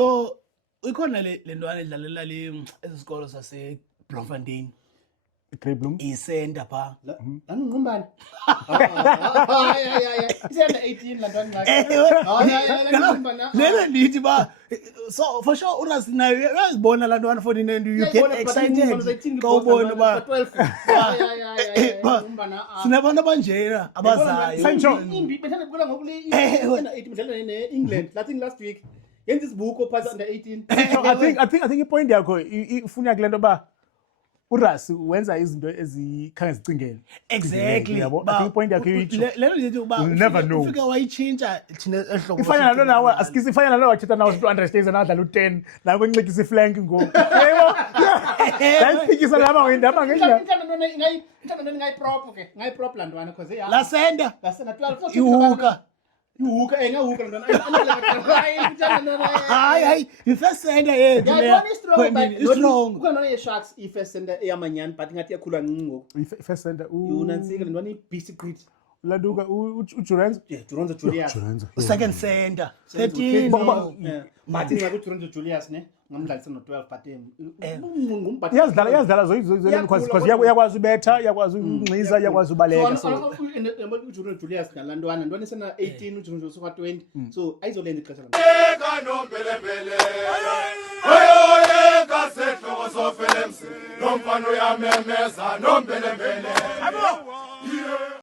So ikhona le ntwana edlalela le ezisikolo sase Bloemfontein. Grey Bloom. Isenda pha. Lana Ngqumbane. Isenda 18 la ntwana ngakho. Lena ndithi ba so for sure uRas nayo uyazibona la ntwana 14 and you get excited. Kawubona ba. Sinabantu abanjena abazayo. Imbi bethanda ukubona ngokule isenda 18 mdlala neEngland last week. Yenza isibuko phasa under 18. I think ipoint yakho ifuna kulento ba uRas wenza izinto ezikhanga zicingele. Exactly. I think ipoint yakho lelo lithi uba never know. ufika wayichinja thina ehloko. Ifana nalo nawe asikisi ifana nalo wathetha nawe to understand anadlala u10 la kwencikisa iflank ngoku. Yebo. Yayiphikisa laba ngendaba ngendlela. Intana ngayi prop ke. Ngayi prop la ntwana because ya. La senda 12 ihuka. Uhuka ngahuka la ntwana. Hayi ifirst sender yethu Yeah, it's strong. Ukona ye Sharks ifirst sender eyamanyani but ngathi yakhula ncingo. First center Unansika le ntwana ibisi grit. Laduka uJurenzo. Yeah, Duronzo Julius. Second sender 13. Martin ngaku Duronzo Julius ne ngamdlalisa no12 but Yazidlala zoyizoleni because yakwazi ubetha, yakwazi unxiza, yakwazi ubaleka so uJuronzo Julius ngalantwana ntwana sena 18 uJuronzo usuka 20 so ayizolenza ixesha la. Eka nombelembele. Oyo kasetlo sofelemsi. Nomfano yamemeza nombelembele.